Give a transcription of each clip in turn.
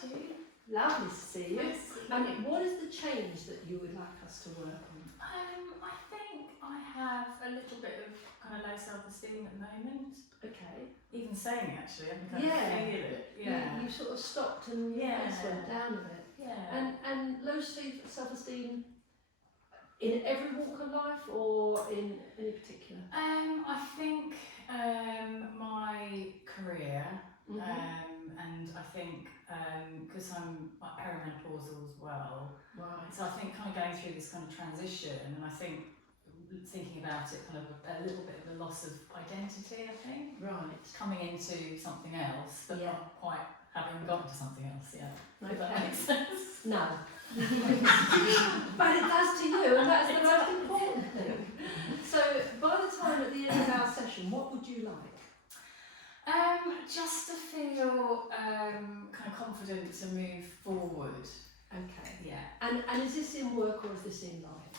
do. Lovely to see you. Nice to see And you. what is the change that you would like us to work on? I think I have a little bit of kind of low self-esteem at the moment. Okay. Even saying it, actually, I can kind of feel it. Yeah. You sort of stopped and your face went down a bit. Yeah. And low self-esteem in every walk of life or in any particular? I think my career, and I think because I'm perimenopausal as well, Right. so I think kind of going through this kind of transition, and I think thinking about it, kind of a little bit of a loss of identity, I think. Right. Coming into something else, but not quite having gone to something else yet. If that Okay. makes sense. No. But it does to you, and that's the most important thing. So, by the time at the end of our session, what would you like? Just to feel kind of confident to move forward. Okay. Yeah. And is this in work or is this in life?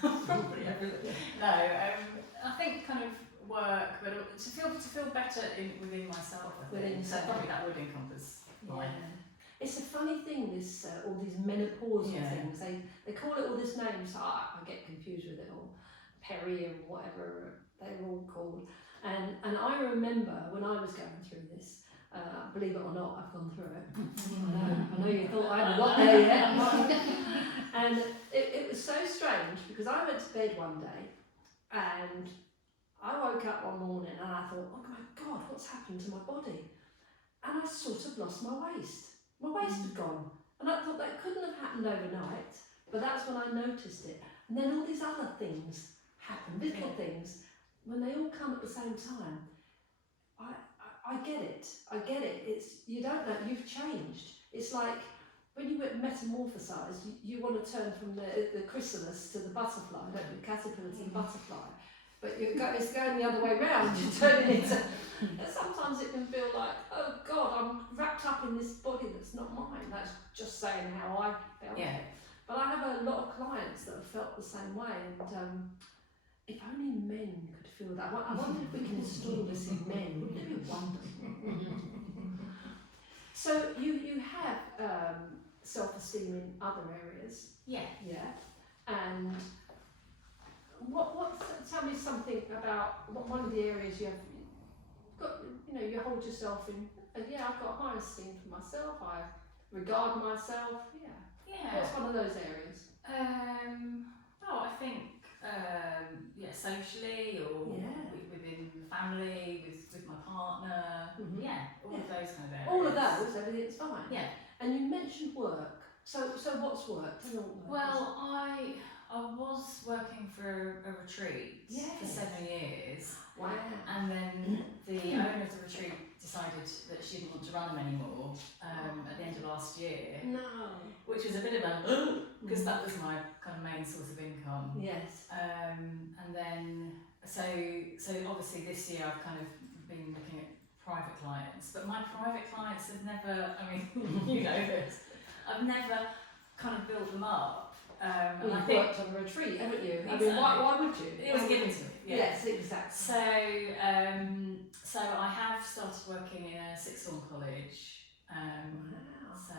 Probably everything. No, I think kind of work, but to feel better within myself. I think. Within So yourself. probably that would encompass life. It's a funny thing, this all these menopausal things. They call it all this name, so I get confused with it all. Peri and whatever they're all called. And I remember when I was going through this, believe it or not, I've gone through it. I know you thought I hadn't got there yet. And it was so strange because I went to bed one day and I woke up one morning and I thought, oh my God, what's happened to my body? And I sort of lost my waist. My waist had gone. And I thought that couldn't have happened overnight, but that's when I noticed it. And then all these other things happen, little things, when they all come at the same time. I get it. I get it. It's, you don't know, you've changed. It's like when you get metamorphosized, you want to turn from the chrysalis to the butterfly, don't you? Caterpillar to the butterfly. But it's going the other way round. You're turning into. And sometimes it can feel like, oh God, I'm wrapped up in this body that's not mine. That's just saying how I felt. Yeah. But I have a lot of clients that have felt the same way, and if only men could feel that. I wonder if we can install this in men. Wouldn't it be wonderful? So you have self-esteem in other areas. Yeah. Yeah. And tell me something about one of the areas you have got. You hold yourself in. I've got high esteem for myself. I regard myself. Yeah. Yeah. What's one of those areas? I think socially or within the family, with my partner. Yeah, all of those kind of areas. All of those, everything's fine. Yeah. And you mentioned work. So what's work? Tell me what work is. Well, I was working for a retreat for 7 years. Wow. And then the owner of the retreat decided that she didn't want to run them anymore at the end of last year. No. Which was a bit of a, because that was my kind of main source of income. Yes. And then, so obviously this year I've kind of been looking at private clients, but my private clients have never, I mean, you know this, I've never kind of built them up. Well, I you've think, worked on a retreat, haven't you? Exactly. I mean, why would you? It was given to me. Yeah. Yes, exactly. So I have started working in a sixth form college. Wow. So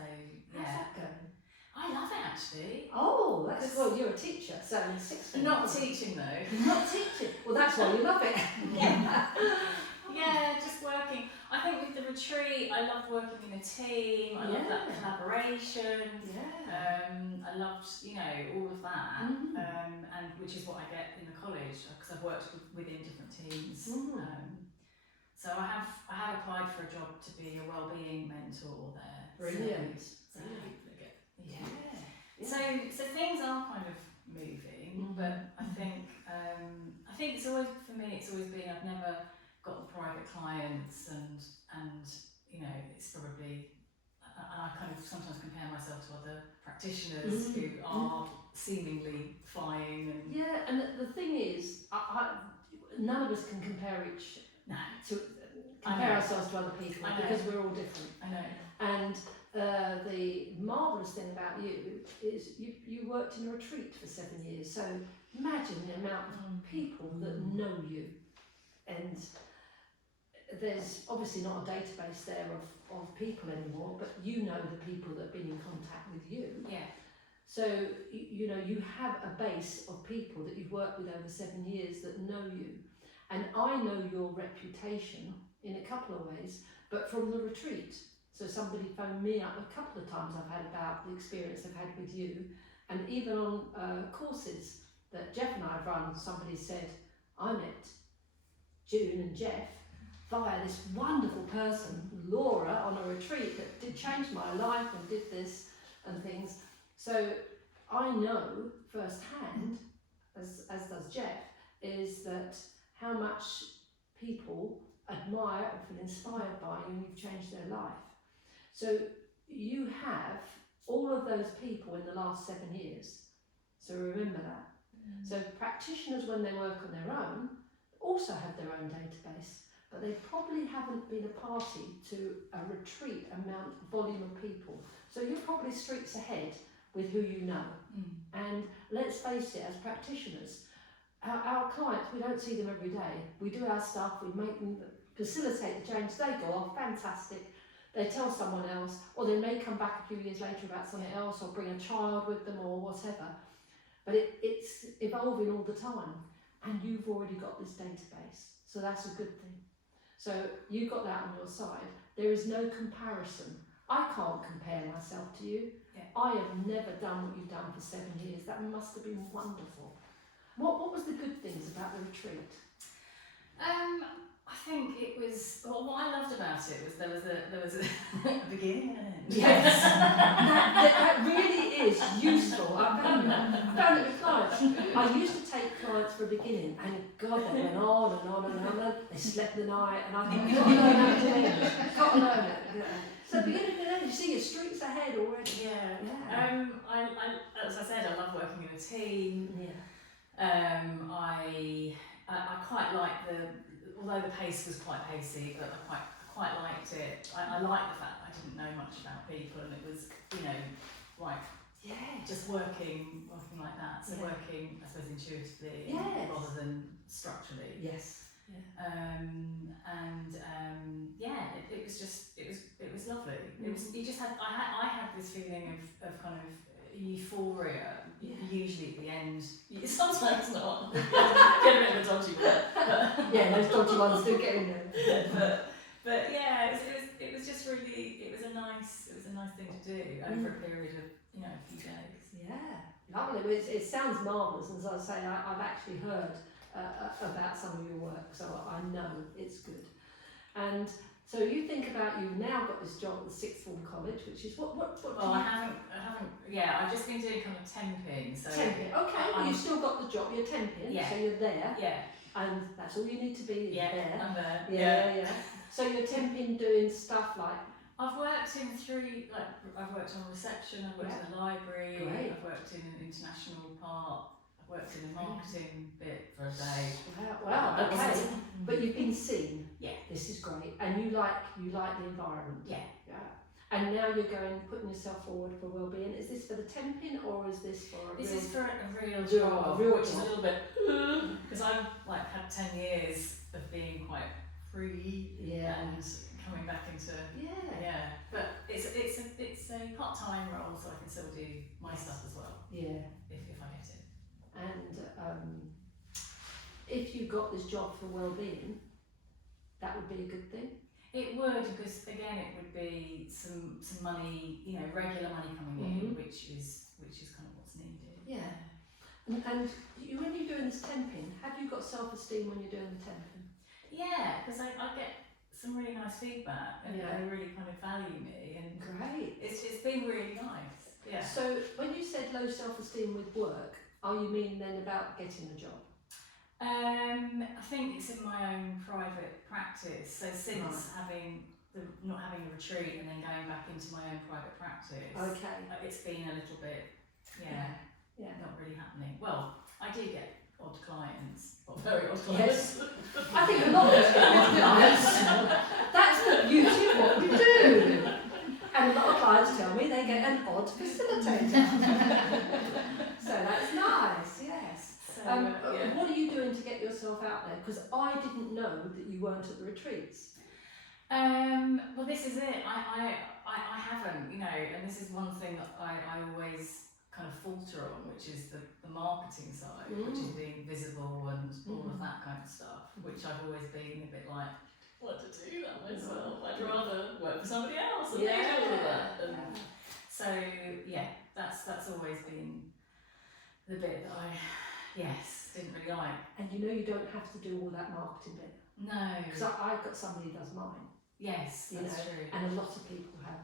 How's that going? I love it actually. Oh, that's well. You're a teacher, so in sixth form. Not teaching though. Not teaching. Well, that's why you love it. Yeah, just working. I think with the retreat, I loved working in a team. I loved that collaboration. Yeah. I loved, all of that, and which is what I get in the college because I've worked within different teams. So I have applied for a job to be a wellbeing mentor there. Brilliant. So things are kind of moving, but I think it's always, for me, it's always been, I've never got the private clients and it's probably, and I kind of sometimes compare myself to other practitioners who are seemingly flying and... Yeah, and the thing is, none of us can compare ourselves to other people because we're all different. I know. And the marvellous thing about you is you worked in a retreat for 7 years. So imagine the amount of people that know you, and there's obviously not a database there of people anymore, but you know the people that have been in contact with you. Yeah. So, you know, you have a base of people that you've worked with over 7 years that know you. And I know your reputation in a couple of ways, but from the retreat. So somebody phoned me up a couple of times I've had about the experience they've had with you. And even on courses that Jeff and I have run, somebody said, I met June and Jeff via this wonderful person, Laura, on a retreat that did change my life and did this and things. So I know firsthand, as does Jeff, is that how much people admire or feel inspired by you and you've changed their life. So you have all of those people in the last 7 years. So remember that. So practitioners, when they work on their own, also have their own database, but they probably haven't been a party to a retreat volume of people. So you're probably streets ahead with who you know. And let's face it, as practitioners, our clients, we don't see them every day. We do our stuff, we make them facilitate the change. They go off, fantastic. They tell someone else, or they may come back a few years later about something else, or bring a child with them, or whatever. But it's evolving all the time, and you've already got this database, so that's a good thing. So you've got that on your side. There is no comparison. I can't compare myself to you. Yeah. I have never done what you've done for 7 years. That must have been wonderful. What was the good things about the retreat? I think it was. Well, what I loved about it was there was a beginning and an end. Yes, that really is useful. I found it with clients. I used to take clients for a beginning, and God, they went on and on and on. They slept the night, and I think, got to learn how to end. Got to learn it. Yeah. So beginning and end, you see your streets ahead already. Yeah. I as I said, I love working in a team. Yeah. I quite like although the pace was quite pacey, but I quite liked it. I liked the fact that I didn't know much about people, and it was, you know, like just working like that. So working, I suppose, intuitively rather than structurally. Yes. Yeah. It was lovely. It was I had this feeling of kind of euphoria. Usually at the end, sometimes not. Get a bit of a dodgy one. Yeah, those dodgy ones do get in there. But yeah, it was just really, it was a nice thing to do over a period of, you know, a few days. Yeah, lovely. It sounds marvellous, and as I say, I've actually heard about some of your work, so I know it's good. And so you think about, you've now got this job at the sixth form college, which is what well, I haven't. Yeah, I've just been doing kind of temping. So temping. Okay, well, you've still got the job. You're temping, so you're there. Yeah. And that's all you need to be. There. I'm there. Yeah. So you're temping, doing stuff like. I've worked in I've worked on reception. I've worked in the library. Great. I've worked in an international part. I've worked in the marketing bit for a day. Wow. Okay. But you've been seen. Yeah. This is great, and you like the environment. Yeah. And now you're putting yourself forward for wellbeing. Is this for the temping, or is this for This is for a real job, which is a little bit because I've had 10 years of being quite free and coming back into But it's a part-time role, so I can still do my stuff as well. Yeah. If I get it. And if you got this job for wellbeing, that would be a good thing. It would, because again, it would be some money, you know, regular money coming in, which is kind of what's needed. Yeah. And when you're doing this temping, have you got self-esteem when you're doing the temping? Yeah, because I get some really nice feedback, and they really kind of value me, and great. It's been really nice. Yeah. So when you said low self-esteem with work, are you meaning then about getting a job? I think it's in my own private practice. So since not having a retreat and then going back into my own private practice, it's been a little bit, not really happening. Well, I do get odd clients, not very odd clients. Yes. I think a lot of us get odd clients. That's the beauty of what we do. And a lot of clients tell me they get an odd facilitator. So that's nice, yes. What are you doing to get yourself out there? Because I didn't know that you weren't at the retreats. Well, this is it. I haven't, you know, and this is one thing that I always kind of falter on, which is the marketing side, which is being visible and all of that kind of stuff, which I've always been a bit like, what to do that myself? I'd rather work for somebody else and they do all of that. And so yeah, that's always been the bit that I didn't really like. And you know you don't have to do all that marketing bit. No. Because I've got somebody who does mine. Yes, that's true. And a lot of people have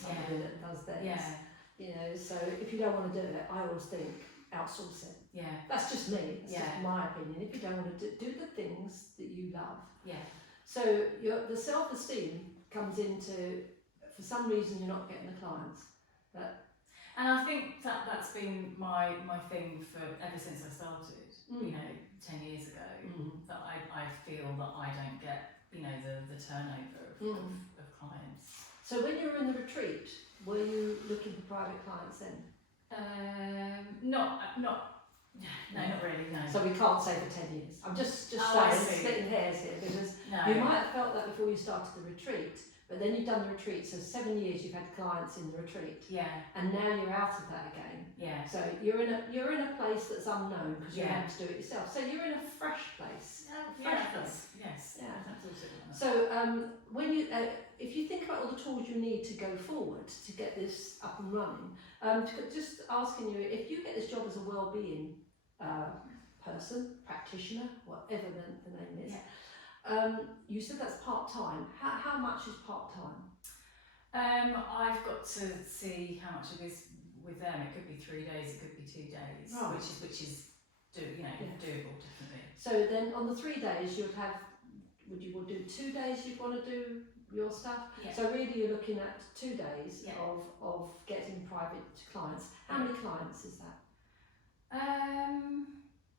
somebody that does theirs. Yeah. You know, so if you don't want to do it, I always think outsource it. Yeah. That's just me. That's just my opinion. If you don't want to do the things that you love. Yeah. So the self-esteem comes into, for some reason you're not getting the clients. And I think that's been my thing for ever since I started, you know, 10 years ago, that I feel that I don't get, you know, the turnover of clients. So when you were in the retreat, were you looking for private clients then? No, not really, no. So we can't say for 10 years. I'm just splitting hairs here, because you might have felt that before you started the retreat, but then you've done the retreat, so 7 years you've had clients in the retreat. Yeah. And now you're out of that again. Yeah. So you're in a place that's unknown because you had to do it yourself. So you're in a fresh place. Yes. Yeah. That's also good. So when you, if you think about all the tools you need to go forward to get this up and running, just asking you, if you get this job as a well-being person, practitioner, whatever the name is. Yeah. You said that's part-time. How much is part-time? I've got to see how much it is with them. It could be 3 days, it could be 2 days, right. which is doable, definitely. So then on the 3 days would you want to do 2 days you'd want to do your stuff? Yeah. So really you're looking at 2 days of getting private clients. How many clients is that?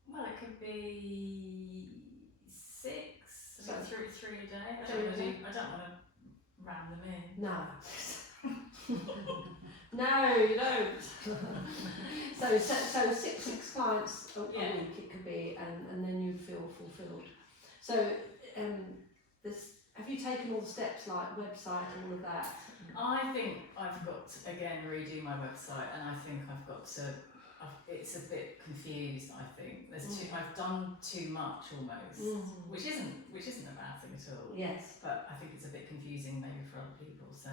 Well, it could be 6. So three a day. I don't want to ram them in. No. No, you don't. so six clients a week it could be, and then you feel fulfilled. So have you taken all the steps like website and all of that? I think I've got to again redo my website, and I think I've got to. It's a bit confused. I think I've done too much almost, which isn't a bad thing at all. Yes. But I think it's a bit confusing maybe for other people. So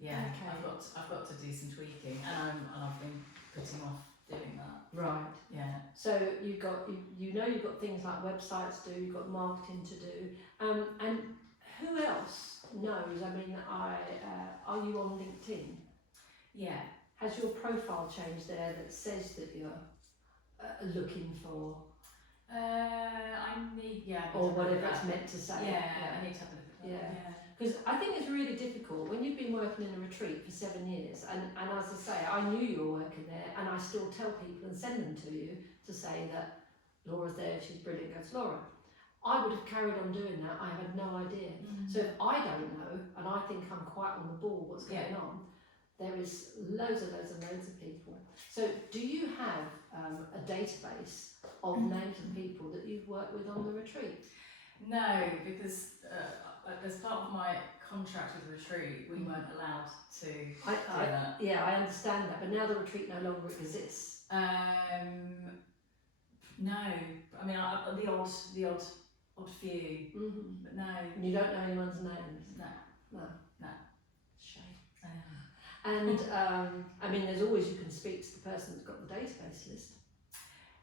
yeah, okay. I've got to do some tweaking, and I've been putting off doing that. Right. Yeah. So you've got things like websites to do. You've got marketing to do. And who else knows? I mean, are you on LinkedIn? Yeah. Has your profile changed there that says that you're looking for? Or whatever it's meant to say. Yeah, I need to have a look at that. Yeah. Because I think it's really difficult when you've been working in a retreat for 7 years, and as I say, I knew you were working there, and I still tell people and send them to you to say that Laura's there, she's brilliant, go to Laura. I would have carried on doing that, I had no idea. So if I don't know, and I think I'm quite on the ball what's going on, there is loads of people. So do you have a database of names of people that you've worked with on the retreat? No, because as part of my contract with the retreat, we weren't allowed to do that. Yeah, I understand that, but now the retreat no longer exists. No, I mean the odd few, but no. And you don't know anyone's names? No. Shame. And I mean, there's always, you can speak to the person that's got the database list.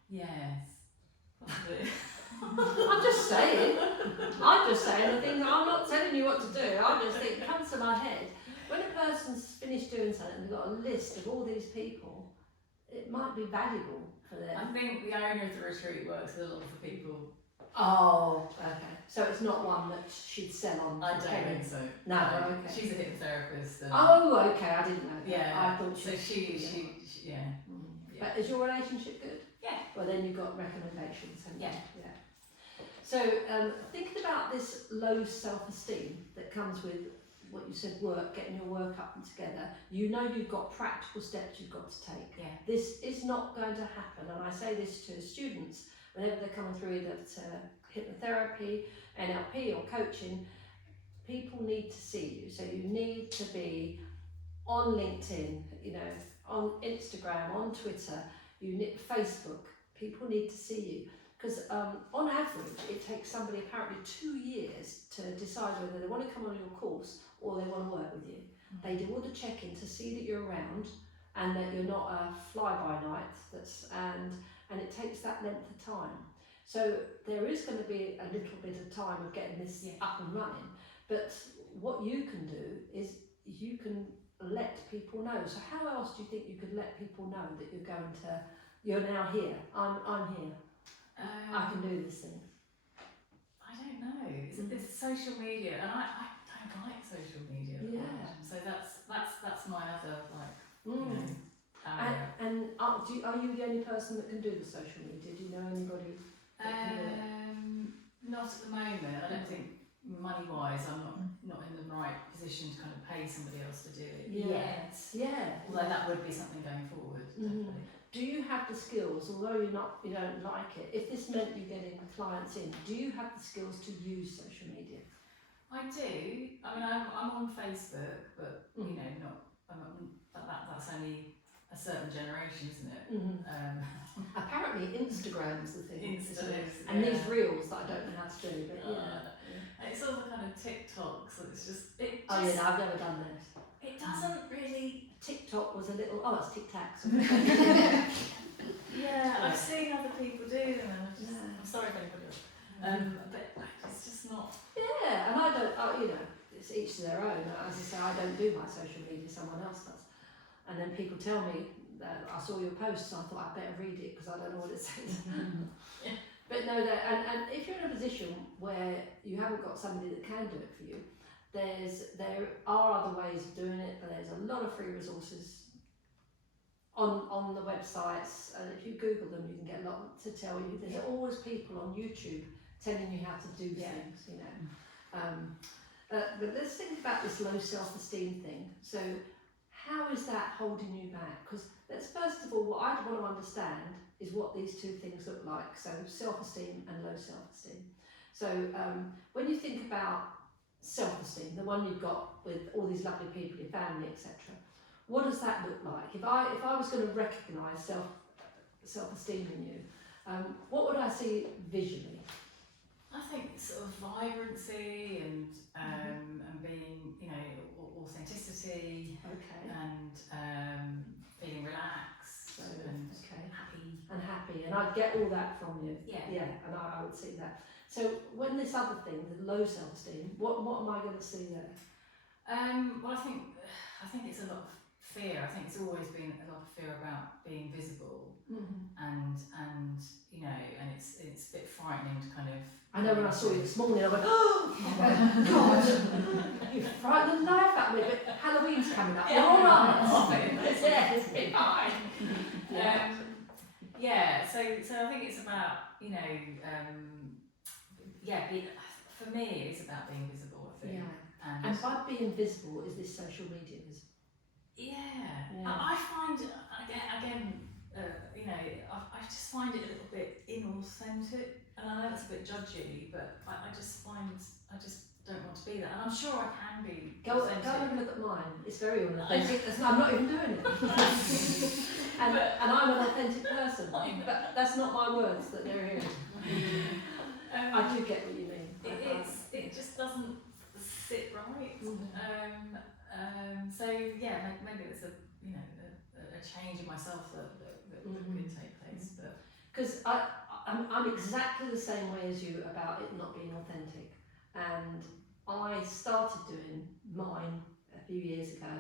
Yes. I'm just saying the things. I'm not telling you what to do. I just think it comes to my head. When a person's finished doing something and they've got a list of all these people, it might be valuable for them. I think the owner of the retreat works with a lot of the people. Oh, okay. So it's not one that she'd sell on. I don't think so. No, okay. She's a hypnotherapist. Oh, okay. I didn't know that. Yeah. I thought she yeah. But is your relationship good? Yeah. Well, then you've got recommendations. Yeah. So thinking about this low self-esteem that comes with what you said, work, getting your work up and together, you know you've got practical steps you've got to take. Yeah. This is not going to happen, and I say this to students whenever they're coming through either to hypnotherapy, NLP or coaching. people need to see you. So you need to be on LinkedIn, you know, on Instagram, on Twitter, you need Facebook. People need to see you because on average it takes somebody apparently 2 years to decide whether they want to come on your course or they want to work with you. They do all the check-in to see that you're around and that you're not a fly-by-night. And it takes that length of time. So there is going to be a little bit of time of getting this up and running. But what you can do is you can let people know. So how else do you think you could let people know that you're now here? I'm here. I can do this thing. I don't know. It's social media, and I don't like social media. Yeah. So that's my other Mm. you know, area. And are you the only person that can do the social media? Do you know anybody that can do it? Not at the moment. I don't think money-wise, I'm not in the right position to kind of pay somebody else to do it yet. Yeah. Although that would be something going forward, definitely. Do you have the skills, although you don't like it, if this meant you getting clients in, do you have the skills to use social media? I do. I mean, I'm on Facebook, but you know, that's only a certain generation, isn't it? Apparently Instagram's the thing. Insta is, and these reels that I don't know how to do, but and it's all the kind of TikTok, so it's just oh yeah, no, I've never done this. It doesn't really. TikTok was a little. Oh, it's Tic Tac. Yeah, I've seen other people do them, and I'm sorry if anybody else. But it's just not. Yeah, and I don't. You know, it's each to their own. As I say, I don't do my social media. Someone else does. And then people tell me that I saw your post, and I thought I'd better read it because I don't know what it says. But no, and if you're in a position where you haven't got somebody that can do it for you, there are other ways of doing it, but there's a lot of free resources on the websites, and if you Google them, you can get a lot to tell you. There's always people on YouTube telling you how to do things, you know. But let's think about this low self-esteem thing. So how is that holding you back? Because let's first of all, what I want to understand is what these two things look like. So self-esteem and low self-esteem. So when you think about self-esteem, the one you've got with all these lovely people, your family, etc., what does that look like? If I was going to recognise self-esteem in you, what would I see visually? I think sort of vibrancy and being, you know, authenticity. Okay. And feeling relaxed and happy, and I'd get all that from you. Yeah. And I would see that. So when this other thing, the low self-esteem, what am I going to see there? Well, I think it's a lot of fear. I think it's always been a lot of fear about being visible, and you know, and it's a bit frightening to kind of. I know when I saw you this morning, I went, oh God, you frightened the life out of me. But Halloween's coming up. You're all right. It's been fine. So I think it's about, you know, for me it's about being visible, I think. Yeah. And by being visible, is this social media visible? Yeah. I find, again, you know, I just find it a little bit inauthentic, and I know it's a bit judgy, but I just don't want to be that, and I'm sure I can be authentic. Go and look at mine. It's very unauthentic. I'm not even doing it. and I'm an authentic person, but that's not my words that they're hearing. I do get what you mean. It just doesn't sit right. So yeah, maybe it's a change in myself that could take place, but because I'm exactly the same way as you about it not being authentic, and I started doing mine a few years ago,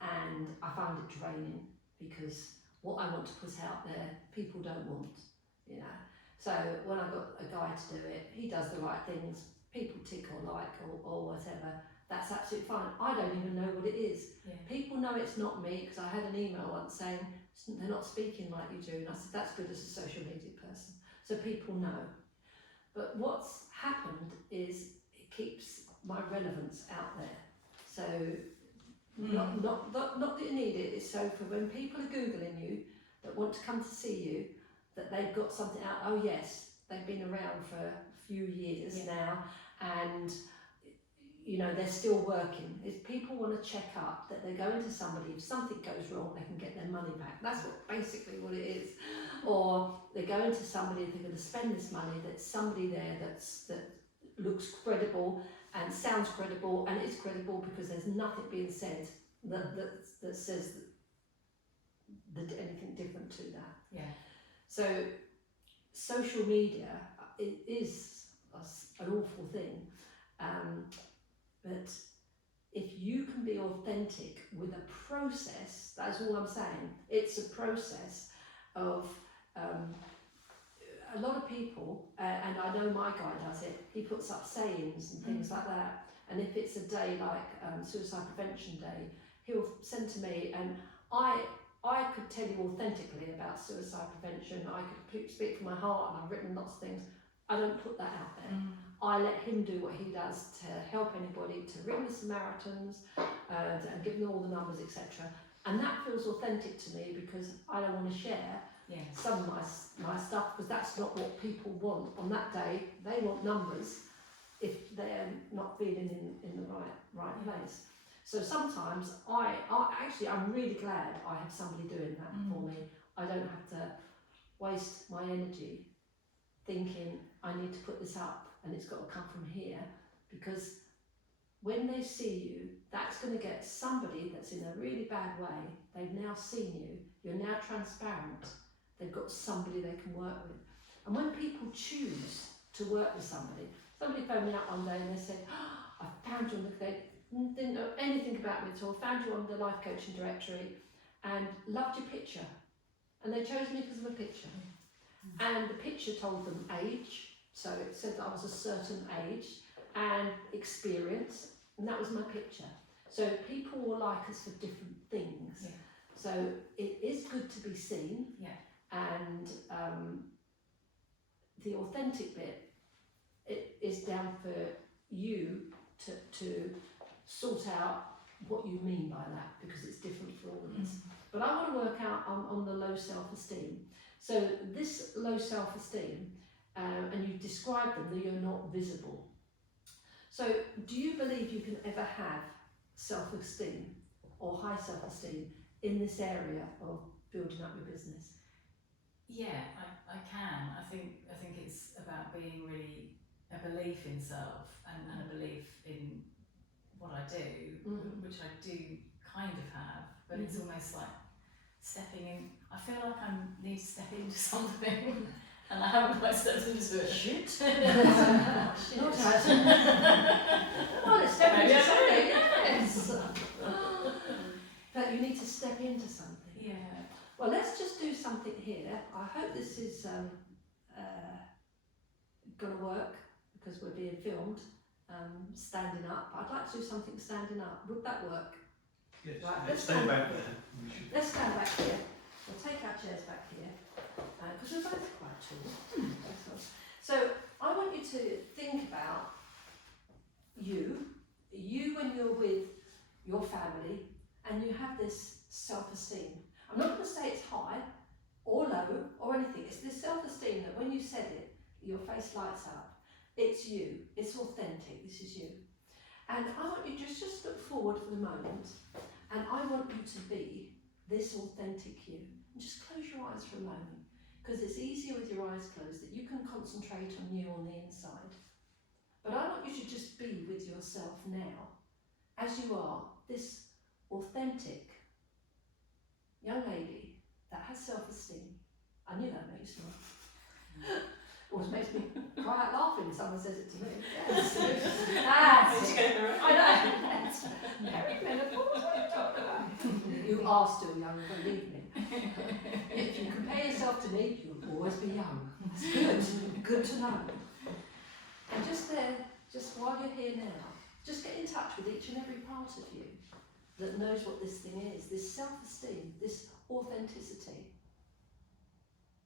and I found it draining because what I want to put out there, people don't want, you know. So when I got a guy to do it, he does the right things, people tick or like or whatever, that's absolutely fine. I don't even know what it is. Yeah. People know it's not me because I had an email once saying they're not speaking like you do, and I said that's good as a social media person, so people know. But what's happened is it keeps my relevance out there. So not that you need it, it's so for when people are Googling you that want to come to see you, that they've got something out. Oh yes, they've been around for a few years now, and you know, they're still working. If people want to check up that they're going to somebody, if something goes wrong, they can get their money back. That's basically what it is. Or they're going to somebody, they're going to spend this money, that's somebody there that looks credible and sounds credible and is credible because there's nothing being said that says that anything different to that. Yeah. So social media is an awful thing, but if you can be authentic with a process, that's all I'm saying. It's a process of a lot of people, and I know my guy does it, he puts up sayings and things like that, and if it's a day like Suicide Prevention Day, he'll send to me, and I could tell you authentically about suicide prevention. I could speak from my heart, and I've written lots of things. I don't put that out there. I let him do what he does to help anybody, to ring the Samaritans, and give them all the numbers, etc. And that feels authentic to me because I don't want to share some of my stuff, because that's not what people want on that day. They want numbers if they're not feeling in the right place. So sometimes I'm really glad I have somebody doing that for me. I don't have to waste my energy thinking I need to put this up and it's got to come from here, because when they see you, that's going to get somebody that's in a really bad way. They've now seen you, you're now transparent, they've got somebody they can work with. And when people choose to work with somebody phoned me up one day and they said, oh, I found you on the didn't know anything about me at all, found you on the life coaching directory and loved your picture. And they chose me because of a picture. And the picture told them age, so it said that I was a certain age, and experience, and that was my picture. So people will like us for different things. So it is good to be seen, and the authentic bit, it is down for you to sort out what you mean by that, because it's different for all of us. But I want to work out on the low self-esteem. So this low self-esteem, and you describe them, that you're not visible. So do you believe you can ever have self-esteem or high self-esteem in this area of building up your business? Yeah, I can. I think it's about being really a belief in self and a belief in what I do, which I do kind of have, but it's almost like stepping in. I feel like I need to step into something and I haven't quite stepped into it. Shit. Not Well, let's step into something, yes. But you need to step into something. Yeah. Well, let's just do something here. I hope this is going to work, because we're being filmed. Standing up. I'd like to do something standing up. Would that work? Yes. Right, Let's stay back there. Let's stand back here. We'll take our chairs back here, because we're both quite tall. So I want you to think about you when you're with your family and you have this self-esteem. I'm not going to say it's high or low or anything. It's this self-esteem that when you said it, your face lights up. It's you. It's authentic. This is you. And I want you to just look forward for the moment, and I want you to be this authentic you. And just close your eyes for a moment, because it's easier with your eyes closed, that you can concentrate on you on the inside. But I want you to just be with yourself now, as you are, this authentic young lady that has self-esteem. I knew that made you smile. Always makes me cry out laughing when someone says it to me. Yes. That's it. I know. That's perimenopause. What are you talking about? You are still young, believe me. If you compare yourself to me, you'll always be young. That's good. Good to know. And just there, just while you're here now, just get in touch with each and every part of you that knows what this thing is, this self-esteem, this authenticity.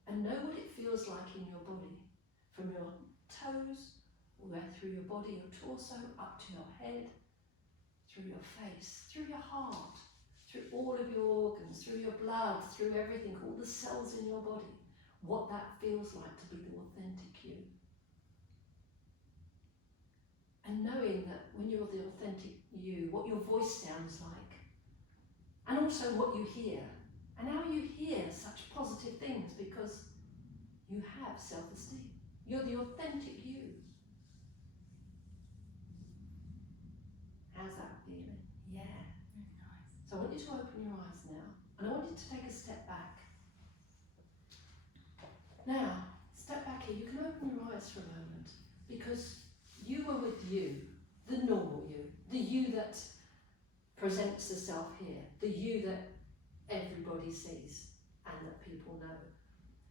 And know what it feels like in your body. From your toes, all the way through your body, your torso, up to your head, through your face, through your heart, through all of your organs, through your blood, through everything, all the cells in your body. What that feels like to be the authentic you. and knowing that when you're the authentic you, what your voice sounds like, and also what you hear, and how you hear such positive things because you have self-esteem. You're the authentic you. How's that feeling? Yeah. Really nice. So I want you to open your eyes now, and I want you to take a step back. Now, step back here. You can open your eyes for a moment, because you were with you, the normal you, the you that presents herself here, the you that everybody sees and that people know.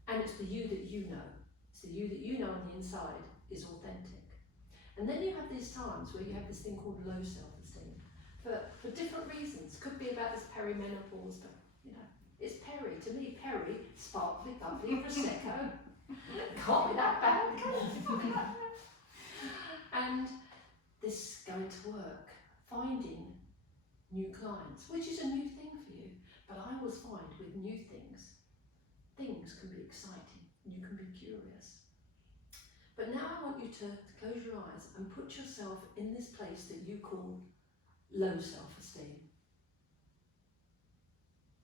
And it's the you that you know. It's the you that you know on the inside is authentic. And then you have these times where you have this thing called low self-esteem for different reasons. Could be about this perimenopause, but you know, it's peri. To me, peri, sparkly, bubbly, prosecco. Can't be that bad, can it? And this going to work, finding new clients, which is a new thing for you. But I always find with new things, things can be exciting. You can be curious. But now I want you to close your eyes and put yourself in this place that you call low self-esteem.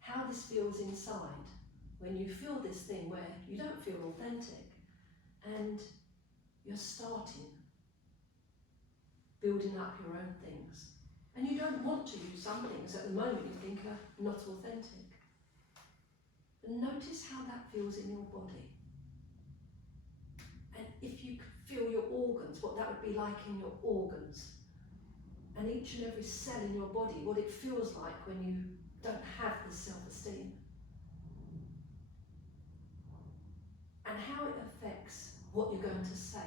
How this feels inside when you feel this thing where you don't feel authentic and you're starting building up your own things. And you don't want to use some things at the moment you think are not authentic. But notice how that feels in your body. And if you could feel your organs, what that would be like in your organs. And each and every cell in your body, what it feels like when you don't have this self-esteem. And how it affects what you're going to say,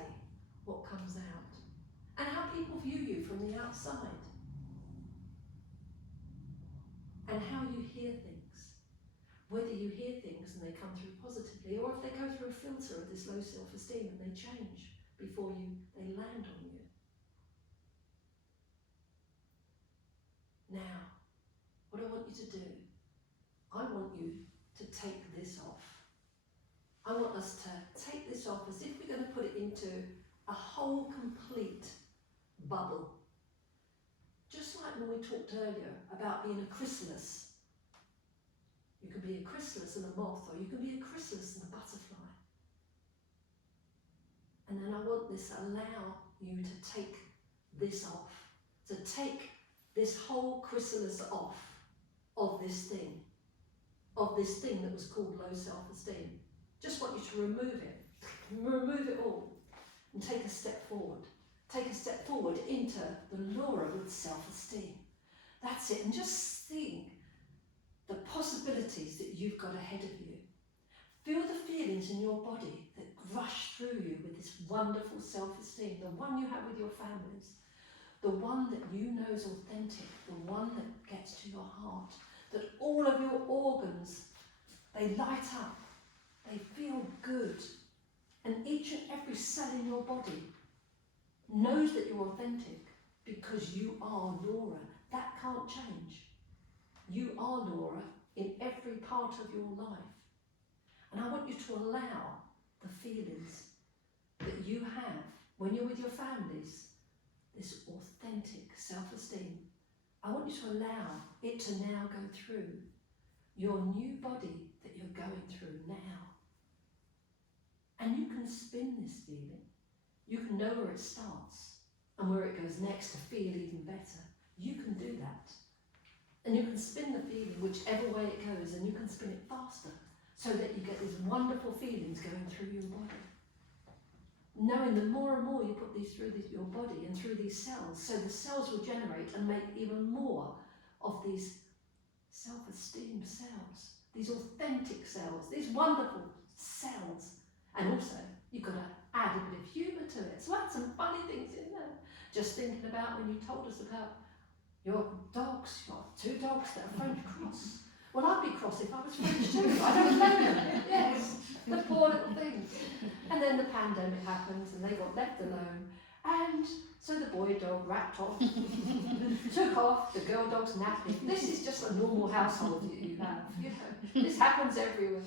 what comes out. And how people view you from the outside. And how you hear things. Whether you hear things and they come through positively, or if they go through a filter of this low self-esteem and they change before they land on you. Now, what I want you to do, I want you to take this off. I want us to take this off as if we're going to put it into a whole complete bubble. Just like when we talked earlier about being a chrysalis. You can be a chrysalis and a moth, or you can be a chrysalis and a butterfly. And then I want this, allow you to take this off. To take this whole chrysalis off of this thing that was called low self-esteem. Just want you to remove it. Remove it all. And take a step forward. Take a step forward into the Laura with self-esteem. That's it. And just think the possibilities that you've got ahead of you. Feel the feelings in your body that rush through you with this wonderful self-esteem, the one you have with your families, the one that you know is authentic, the one that gets to your heart, that all of your organs, they light up, they feel good, and each and every cell in your body knows that you're authentic because you are Laura. That can't change. You are Laura in every part of your life. And I want you to allow the feelings that you have when you're with your families, this authentic self-esteem. I want you to allow it to now go through your new body that you're going through now. And you can spin this feeling. You can know where it starts and where it goes next to feel even better. You can do that. And you can spin the feeling whichever way it goes, and you can spin it faster so that you get these wonderful feelings going through your body. Knowing that more and more you put these through your body and through these cells, so the cells will generate and make even more of these self-esteem cells, these authentic cells, these wonderful cells. And also, you've got to add a bit of humour to it. So add some funny things in there. Just thinking about when you told us about your dogs, you've got 2 dogs that are French cross. Well, I'd be cross if I was French too. I don't know. Yes, the poor little things. And then the pandemic happens and they got left alone. And so the boy dog wrapped off, took off, the girl dog's napping. This is just a normal household that you have. You know, this happens everywhere.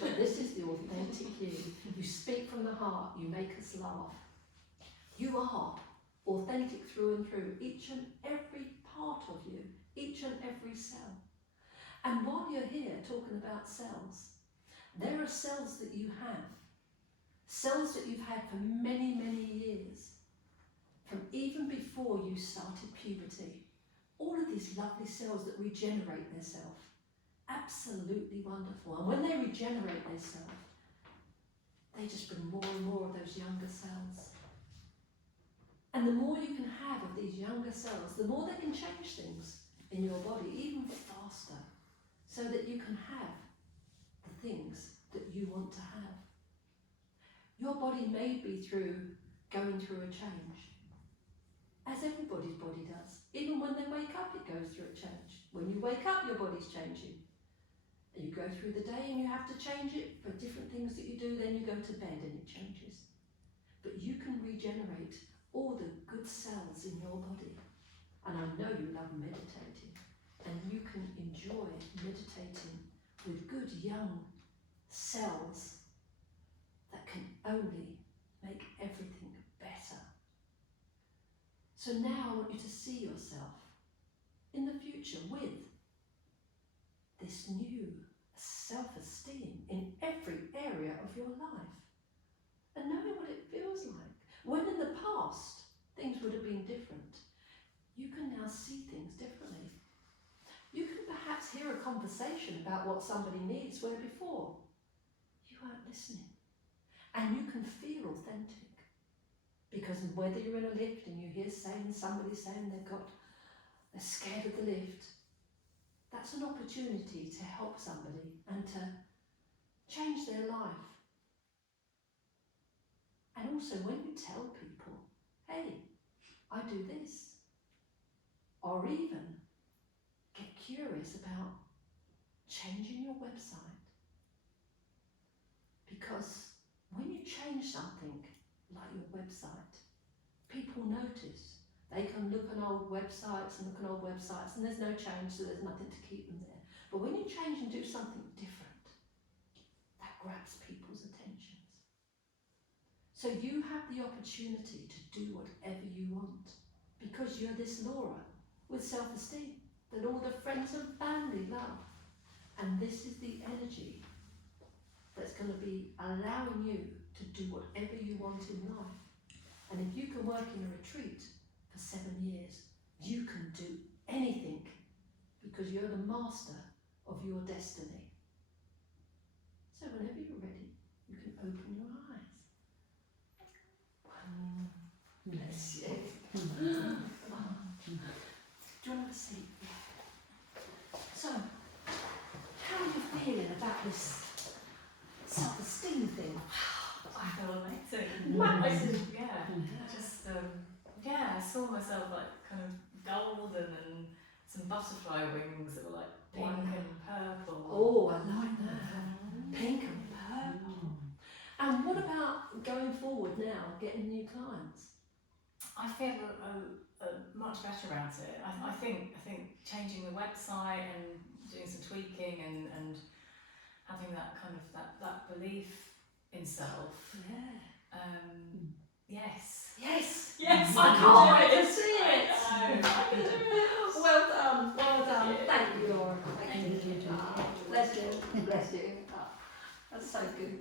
But this is the authentic you. You speak from the heart, you make us laugh. You are authentic through and through, each and every part of you, each and every cell. And while you're here talking about cells, there are cells that you have, cells that you've had for many, many years, from even before you started puberty. All of these lovely cells that regenerate themselves. Absolutely wonderful. And when they regenerate themselves, they just bring more and more of those younger cells. And the more you can have of these younger cells, the more they can change things in your body, even faster, so that you can have the things that you want to have. Your body may be going through a change, as everybody's body does. Even when they wake up, it goes through a change. When you wake up, your body's changing. And you go through the day and you have to change it for different things that you do, then you go to bed and it changes. But you can regenerate all the good cells in your body. And I know you love meditating, and you can enjoy meditating with good young cells that can only make everything better. So now I want you to see yourself in the future with this new self-esteem in every area of your life, and knowing what it feels like. When in the past things would have been different, you can now see things differently. You can perhaps hear a conversation about what somebody needs where before you weren't listening. And you can feel authentic, because whether you're in a lift and you hear somebody saying they're scared of the lift, that's an opportunity to help somebody and to change their life. And also when you tell people, hey, I do this, or even get curious about changing your website. Because when you change something like your website, people notice. They can look on old websites and there's no change, so there's nothing to keep them there. But when you change and do something different, that grabs people's attentions. So you have the opportunity to do whatever you want, because you're this Laura with self-esteem that all the friends and family love. And this is the energy that's going to be allowing you to do whatever you want in life. And if you can work in a retreat for 7 years, you can do anything, because you're the master of your destiny. So whenever you're ready, you can open your eyes. Bless you. Do you want to have a seat? So, how are you feeling about this self-esteem thing? I feel amazing. Amazing. I saw myself like kind of golden and some butterfly wings that were like pink and purple. Oh, I like that. Pink and purple. And what about going forward now, getting new clients? I feel much better about it. I think changing the website and doing some tweaking and having that kind of that belief in self. Yeah. Yes. Yes. Yes. I can't wait to see it. I can do it. Well done. Well done. Yeah. Thank you, Laura. Thank you. Bless you. Bless you. Oh, that's so good.